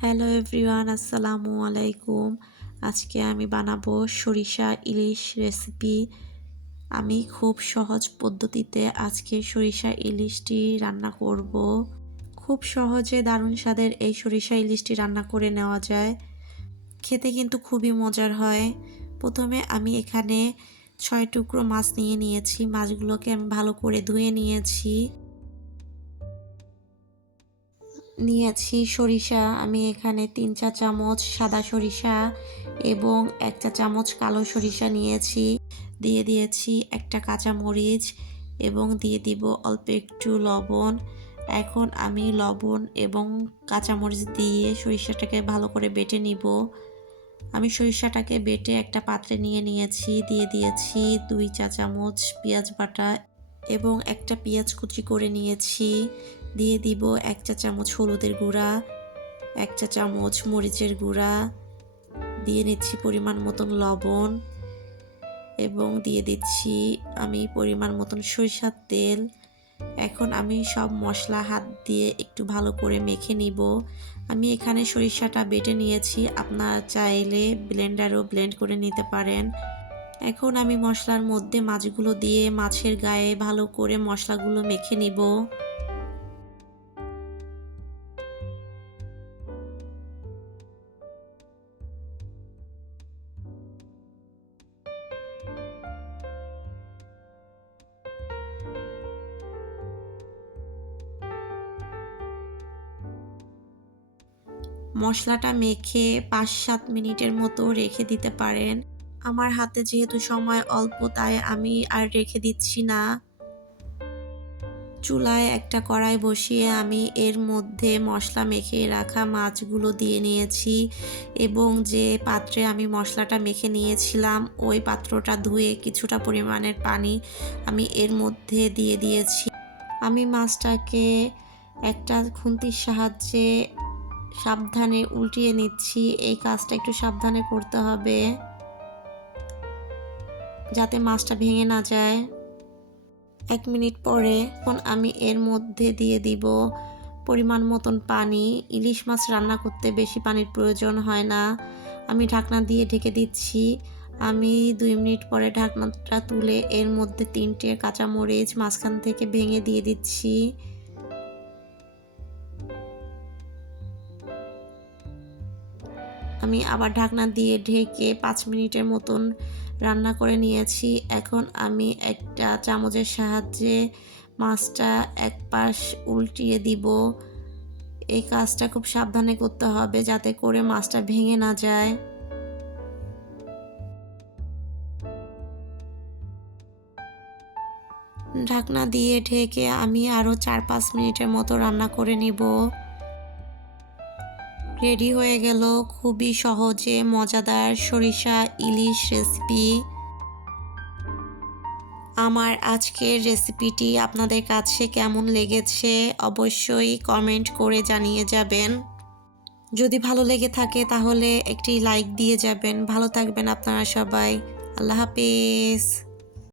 Hello everyone, আসসালামু আলাইকুম। আজকে আমি বানাবো সরিষা ইলিশ রেসিপি। আমি খুব সহজ পদ্ধতিতে আজকে সরিষা ইলিশটি রান্না করব। খুব সহজে দারুণ স্বাদের এই সরিষা ইলিশটি রান্না করে নেওয়া যায়। খেতে কিন্তু খুবই মজার হয়। প্রথমে আমি এখানে 6 টুকরো মাছ নিয়েছি। মাছগুলোকে আমি ভালো করে ধুয়ে নিয়েছি সরিষা। আমি এখানে 3 চা চামচ সাদা সরিষা এবং 1 চা চামচ কালো সরিষা নিয়েছি। দিয়ে দিয়েছি একটা কাঁচা মরিচ এবং দিয়ে দিব অল্প একটু লবণ। এখন আমি লবণ এবং কাঁচামরিচ দিয়ে সরিষাটাকে ভালো করে বেটে নিব। আমি সরিষাটাকে বেটে একটা পাত্রে নিয়েছি। দিয়ে দিয়েছি 2 চা চামচ পেঁয়াজ বাটা এবং একটা পেঁয়াজ কুচি করে নিয়েছি। দিয়ে দিব 1 চা চামচ হলুদের গুঁড়া, 1 চা চামচ মরিচের গুঁড়া, দিয়ে নিচ্ছি পরিমাণ মতন লবণ এবং দিয়ে দিচ্ছি আমি পরিমাণ মতন সরিষার তেল। এখন আমি সব মশলা হাত দিয়ে একটু ভালো করে মেখে নিব। আমি এখানে সরিষাটা বেটে নিয়েছি, আপনারা চাইলে ব্লেন্ডারও ব্লেন্ড করে নিতে পারেন। এখন আমি মশলার মধ্যে মাছগুলো দিয়ে মাছের গায়ে ভালো করে মশলাগুলো মেখে নিব। মশলাটা মেখে 5-7 মিনিটের মতো রেখে দিতে পারেন। আমার হাতে যেহেতু সময় অল্প তাই আমি আর রেখে দিচ্ছি না। চুলায় একটা কড়াই বসিয়ে আমি এর মধ্যে মশলা মেখে রাখা মাছগুলো দিয়ে নিয়েছি এবং যে পাত্রে আমি মশলাটা মেখে নিয়েছিলাম ওই পাত্রটা ধুয়ে কিছুটা পরিমাণের পানি আমি এর মধ্যে দিয়ে দিয়েছি। আমি মাছটাকে একটা খুন্তির সাহায্যে সাবধানে উল্টিয়ে নিচ্ছি। এই কাজটা একটু সাবধানে করতে হবে যাতে মাছটা ভেঙে না যায়। 1 মিনিট পরে এখন আমি এর মধ্যে দিয়ে দিব পরিমাণ মতন পানি। ইলিশ মাছ রান্না করতে বেশি পানির প্রয়োজন হয় না। আমি ঢাকনা দিয়ে ঢেকে দিচ্ছি। আমি 2 মিনিট পরে ঢাকনাটা তুলে এর মধ্যে 3টে কাঁচামরিচ মাঝখান থেকে ভেঙে দিয়ে দিচ্ছি। আমি আবার ঢাকনা দিয়ে ঢেকে 5 মিনিটের মতন রান্না করে নিয়েছি। এখন আমি একটা চামচের সাহায্যে মাছটা এক পাশ উল্টিয়ে দিব। এই কাজটা খুব সাবধানে করতে হবে যাতে করে মাছটা ভেঙে না যায়। ঢাকনা দিয়ে ঢেকে আমি আরও 4-5 মিনিটের মতো রান্না করে নিব। রেডি হয়ে গেল খুবই সহজে মজাদার সরিষা ইলিশ রেসিপি। আমার আজকের রেসিপিটি আপনাদের কাছে কেমন লেগেছে অবশ্যই কমেন্ট করে জানিয়ে যাবেন। যদি ভালো লেগে থাকে তাহলে একটি লাইক দিয়ে যাবেন। ভালো থাকবেন আপনারা সবাই। আল্লাহ হাফেজ।